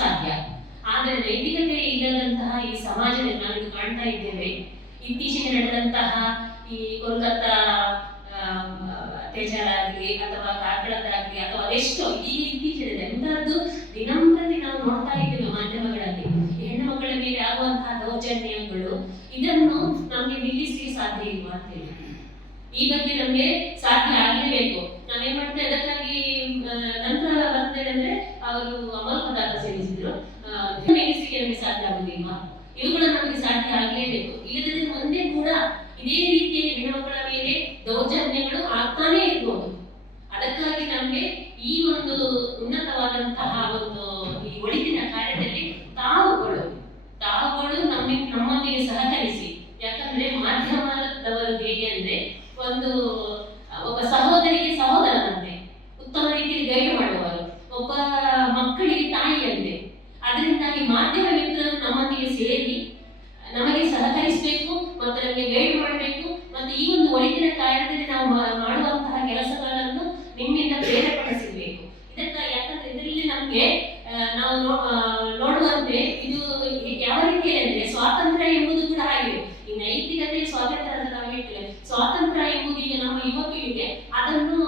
ಸಾಧ್ಯ. ಆದರೆ ನೈತಿಕತೆ ಇಲ್ಲದಂತಹ ಈ ಸಮಾಜದಲ್ಲಿ ನಾವಿದು ಕಾಣ್ತಾ ಇದ್ದೇವೆ. ಇತ್ತೀಚೆಗೆ ನಡೆದಂತಹ ಈ ಕೋಲ್ಕತ್ತಾ ಅತ್ಯಾಚಾರ ಆಗಲಿ ಅಥವಾ ಕಾರ್ಕಳದ್ದಾಗಲಿ ಅಥವಾ ಅದೆಷ್ಟೋ ಈ ಇತ್ತೀಚೆಗೆ ಎಂತಹದ್ದು ದಿನಂಪ್ರತಿ ನಾವು ನೋಡ್ತಾ ಇದ್ದೇವೆ ಮಾಧ್ಯಮಗಳಲ್ಲಿ. ಹೆಣ್ಣು ಮಕ್ಕಳ ಮೇಲೆ ಆಗುವಂತಹ ದೌರ್ಜನ್ಯಗಳು, ಇದನ್ನು ನಮಗೆ ನಿಲ್ಲಿಸಲಿಕ್ಕೆ ಸಾಧ್ಯ ಹೇಳಿ ಈ ಬಗ್ಗೆ ನಮಗೆ ಸಾಧ್ಯ ಆಗಲೇಬೇಕು. ನಾವೇನ್ ಮಾಡ್ತೇವೆ? ಅದಕ್ಕಾಗಿ ನಂತರ ಬರ್ತೇವೆ ಅಂದ್ರೆ ಅವರು ಸೇವಿಸಿದ್ರು ಆ, ನಿಲ್ಲಿಸಲಿಕ್ಕೆ ನಮಗೆ ಸಾಧ್ಯ ಆಗುದಿಲ್ವಾ ಇವುಗಳು ನಮಗೆ ಸಾಧ್ಯ ಆಗಲೇಬೇಕು. ಇಲ್ಲದಿದ್ದರೆ ಮುಂದೆ ಕೂಡ ಇದೇ ರೀತಿಯ ಹೆಣ್ಣುಮಕ್ಕಳ ಮೇಲೆ ದೌರ್ಜನ್ಯಗಳು ಆಗ್ತಾನೆ ಇರ್ಬೋದು. ಅದಕ್ಕಾಗಿ ನಮಗೆ ಈ ಒಂದು ಉನ್ನತವಾದಂತಹ ಒಂದು ಈ ಒಳಿತಿನ ಕಾರ್ಯದಲ್ಲಿ ತಾವುಗಳು ತಾವುಗಳು ನಮ್ಮ ನಮ್ಮೊಂದಿಗೆ ಸಹಕರಿಸಿ. ಯಾಕಂದ್ರೆ ಮಾಧ್ಯಮದವರು ಹೇಗೆ ಅಂದ್ರೆ ಒಂದು ಒಬ್ಬ ಸಹೋದರಿಗೆ ಸಹೋದರನಂತೆ ಉತ್ತಮ ರೀತಿಯಲ್ಲಿ ಗೈಡ್ ಮಾಡುವರು ಒಬ್ಬ ಮಕ್ಕಳಿಗೆ ತಾಯಿಯಂತೆ. ಹಾಗಾಗಿ ಮಾಧ್ಯಮ ಮಿತ್ರರು ನಮ್ಮೊಂದಿಗೆ ಸೇರಿ, ನಮಗೆ ಸಹಕರಿಸಬೇಕು, ಮತ್ತು ನಮಗೆ ಗೈಡ್ ಮಾಡಬೇಕು, ಮತ್ತು ಈ ಒಂದು ಒಳಿತಿನ ಕಾರ್ಯದಲ್ಲಿ ನಾವು ಮಾಡುವಂತಹ ಕೆಲಸಗಳನ್ನು ನಿಮ್ಮಿಂದ ಪ್ರೇರೇಪಡಿಸಿರಬೇಕು ಇದಕ್ಕೆ ಯಾಕಂದ್ರೆ ಇದರಲ್ಲಿ ನಮಗೆ ನಾವು ನೋಡುವಂತೆ ಇದು ಯಾವ ರೀತಿಯಲ್ಲಿ ಅಂದ್ರೆ ಸ್ವಾತಂತ್ರ್ಯ ಎಂಬುದು ಕೂಡ ಹಾಗೆ ಈ ನೈತಿಕತೆ ಸ್ವಾತಂತ್ರ್ಯ ಅಂತ ನಾವು ಹೇಳ್ತೇವೆ. ಸ್ವಾತಂತ್ರ್ಯ ಎಂಬುದು ಈಗ ನಮ್ಮ ಯುವ ಪೀಳಿಗೆ ಅದನ್ನು